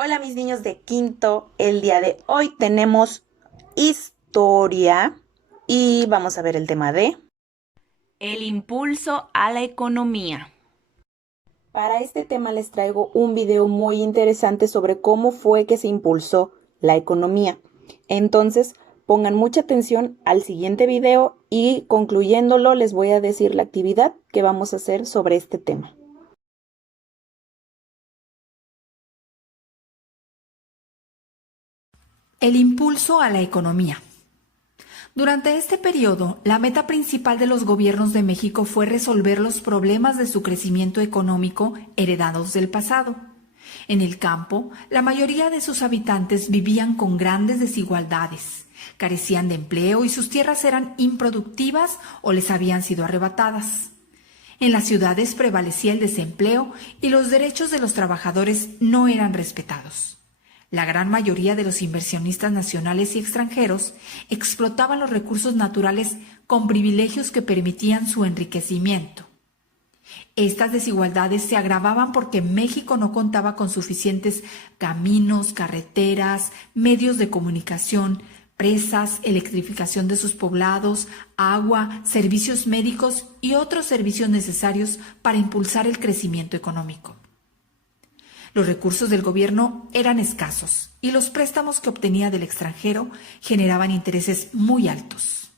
Hola mis niños de quinto, el día de hoy tenemos historia y vamos a ver el tema de... El impulso a la economía. Para este tema les traigo un video muy interesante sobre cómo fue que se impulsó la economía. Entonces, pongan mucha atención al siguiente video y concluyéndolo les voy a decir la actividad que vamos a hacer sobre este tema. El impulso a la economía. Durante este periodo, la meta principal de los gobiernos de México fue resolver los problemas de su crecimiento económico heredados del pasado. En el campo, la mayoría de sus habitantes vivían con grandes desigualdades, carecían de empleo y sus tierras eran improductivas o les habían sido arrebatadas. En las ciudades prevalecía el desempleo y los derechos de los trabajadores no eran respetados. La gran mayoría de los inversionistas nacionales y extranjeros explotaban los recursos naturales con privilegios que permitían su enriquecimiento. Estas desigualdades se agravaban porque México no contaba con suficientes caminos, carreteras, medios de comunicación, presas, electrificación de sus poblados, agua, servicios médicos y otros servicios necesarios para impulsar el crecimiento económico. Los recursos del gobierno eran escasos y los préstamos que obtenía del extranjero generaban intereses muy altos.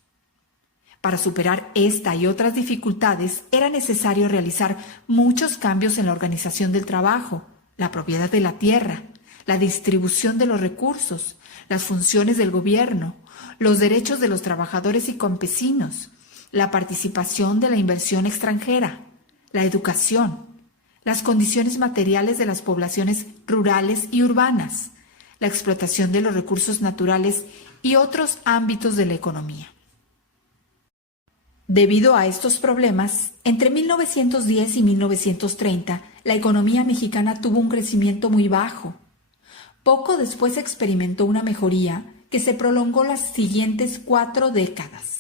Para superar esta y otras dificultades era necesario realizar muchos cambios en la organización del trabajo, la propiedad de la tierra, la distribución de los recursos, las funciones del gobierno, los derechos de los trabajadores y campesinos, la participación de la inversión extranjera, la educación, las condiciones materiales de las poblaciones rurales y urbanas, la explotación de los recursos naturales y otros ámbitos de la economía. Debido a estos problemas, entre 1910 y 1930, la economía mexicana tuvo un crecimiento muy bajo. Poco después experimentó una mejoría que se prolongó las siguientes 4 décadas.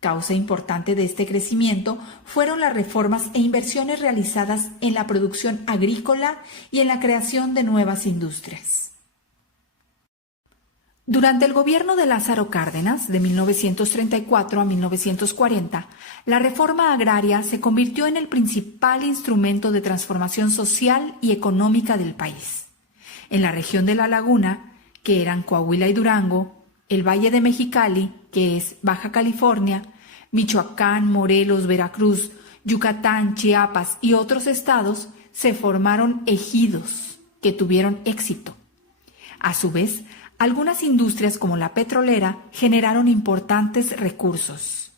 Causa importante de este crecimiento fueron las reformas e inversiones realizadas en la producción agrícola y en la creación de nuevas industrias. Durante el gobierno de Lázaro Cárdenas, de 1934 a 1940, la reforma agraria se convirtió en el principal instrumento de transformación social y económica del país. En la región de La Laguna, que eran Coahuila y Durango, el Valle de Mexicali, que es Baja California, Michoacán, Morelos, Veracruz, Yucatán, Chiapas y otros estados, se formaron ejidos que tuvieron éxito. A su vez, algunas industrias como la petrolera generaron importantes recursos.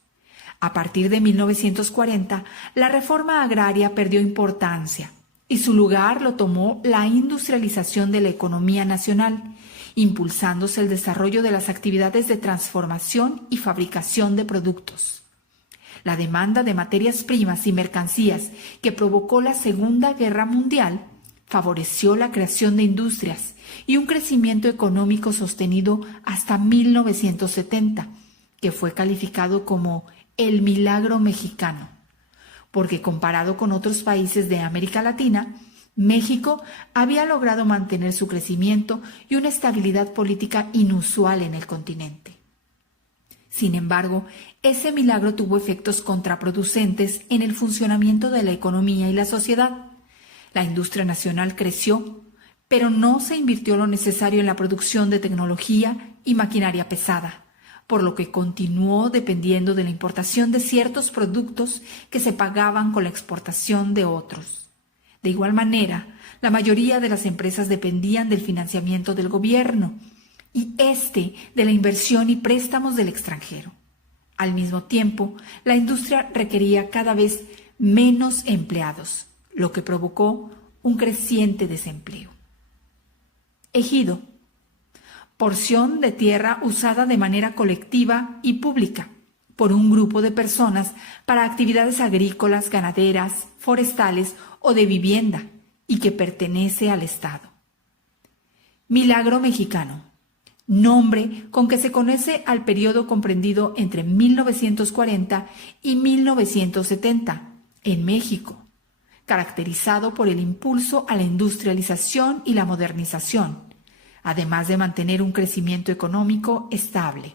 A partir de 1940, la reforma agraria perdió importancia y su lugar lo tomó la industrialización de la economía nacional, impulsándose el desarrollo de las actividades de transformación y fabricación de productos. La demanda de materias primas y mercancías que provocó la Segunda Guerra Mundial favoreció la creación de industrias y un crecimiento económico sostenido hasta 1970, que fue calificado como el milagro mexicano, porque comparado con otros países de América Latina, México había logrado mantener su crecimiento y una estabilidad política inusual en el continente. Sin embargo, ese milagro tuvo efectos contraproducentes en el funcionamiento de la economía y la sociedad. La industria nacional creció, pero no se invirtió lo necesario en la producción de tecnología y maquinaria pesada, por lo que continuó dependiendo de la importación de ciertos productos que se pagaban con la exportación de otros. De igual manera, la mayoría de las empresas dependían del financiamiento del gobierno y de la inversión y préstamos del extranjero. Al mismo tiempo, la industria requería cada vez menos empleados, lo que provocó un creciente desempleo. Ejido: porción de tierra usada de manera colectiva y pública por un grupo de personas para actividades agrícolas, ganaderas, forestales o de vivienda y que pertenece al Estado. Milagro mexicano: nombre con que se conoce al periodo comprendido entre 1940 y 1970 en México, caracterizado por el impulso a la industrialización y la modernización, además de mantener un crecimiento económico estable.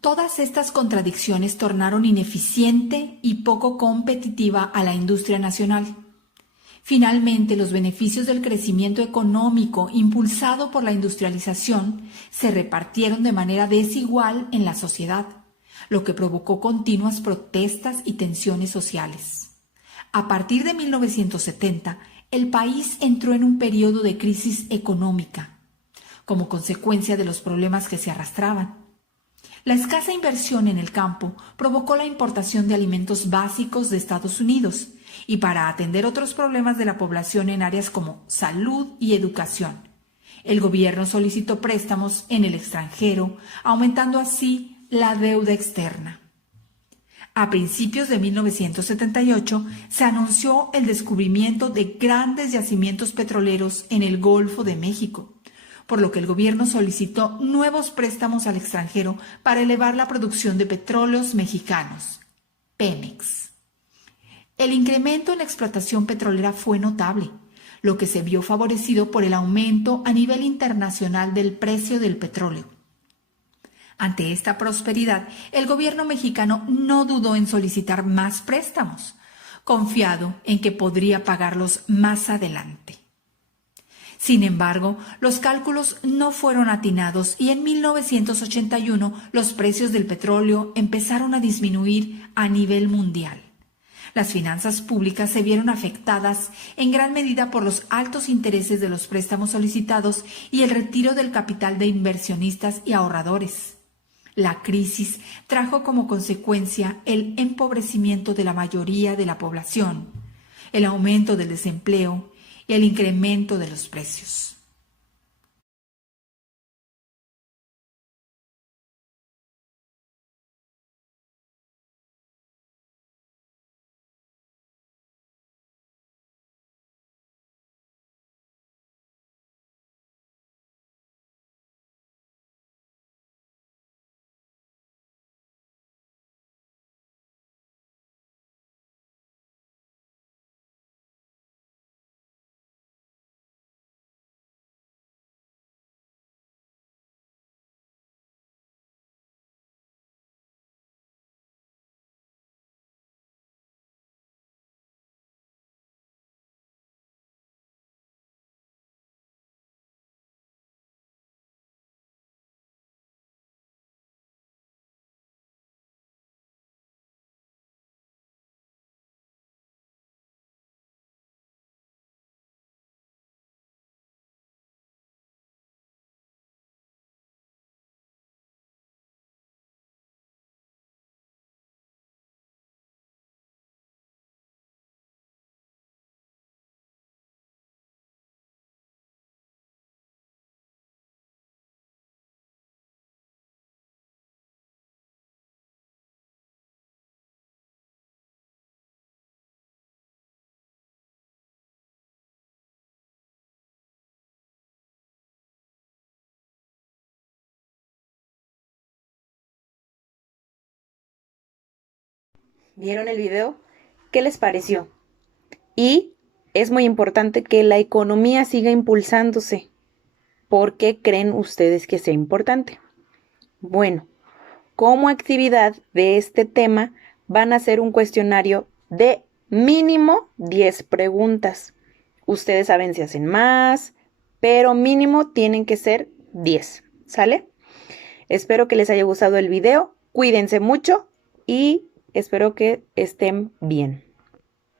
Todas estas contradicciones tornaron ineficiente y poco competitiva a la industria nacional. Finalmente, los beneficios del crecimiento económico impulsado por la industrialización se repartieron de manera desigual en la sociedad, lo que provocó continuas protestas y tensiones sociales. A partir de 1970, el país entró en un periodo de crisis económica, como consecuencia de los problemas que se arrastraban. La escasa inversión en el campo provocó la importación de alimentos básicos de Estados Unidos y para atender otros problemas de la población en áreas como salud y educación. El gobierno solicitó préstamos en el extranjero, aumentando así la deuda externa. A principios de 1978 se anunció el descubrimiento de grandes yacimientos petroleros en el Golfo de México, por lo que el gobierno solicitó nuevos préstamos al extranjero para elevar la producción de petróleos mexicanos, Pemex. El incremento en la explotación petrolera fue notable, lo que se vio favorecido por el aumento a nivel internacional del precio del petróleo. Ante esta prosperidad, el gobierno mexicano no dudó en solicitar más préstamos, confiado en que podría pagarlos más adelante. Sin embargo, los cálculos no fueron atinados y en 1981 los precios del petróleo empezaron a disminuir a nivel mundial. Las finanzas públicas se vieron afectadas en gran medida por los altos intereses de los préstamos solicitados y el retiro del capital de inversionistas y ahorradores. La crisis trajo como consecuencia el empobrecimiento de la mayoría de la población, el aumento del desempleo y el incremento de los precios. ¿Vieron el video? ¿Qué les pareció? Y es muy importante que la economía siga impulsándose. ¿Por qué creen ustedes que sea importante? Bueno, como actividad de este tema van a hacer un cuestionario de mínimo 10 preguntas. Ustedes saben si hacen más, pero mínimo tienen que ser 10, ¿sale? Espero que les haya gustado el video, cuídense mucho y espero que estén bien.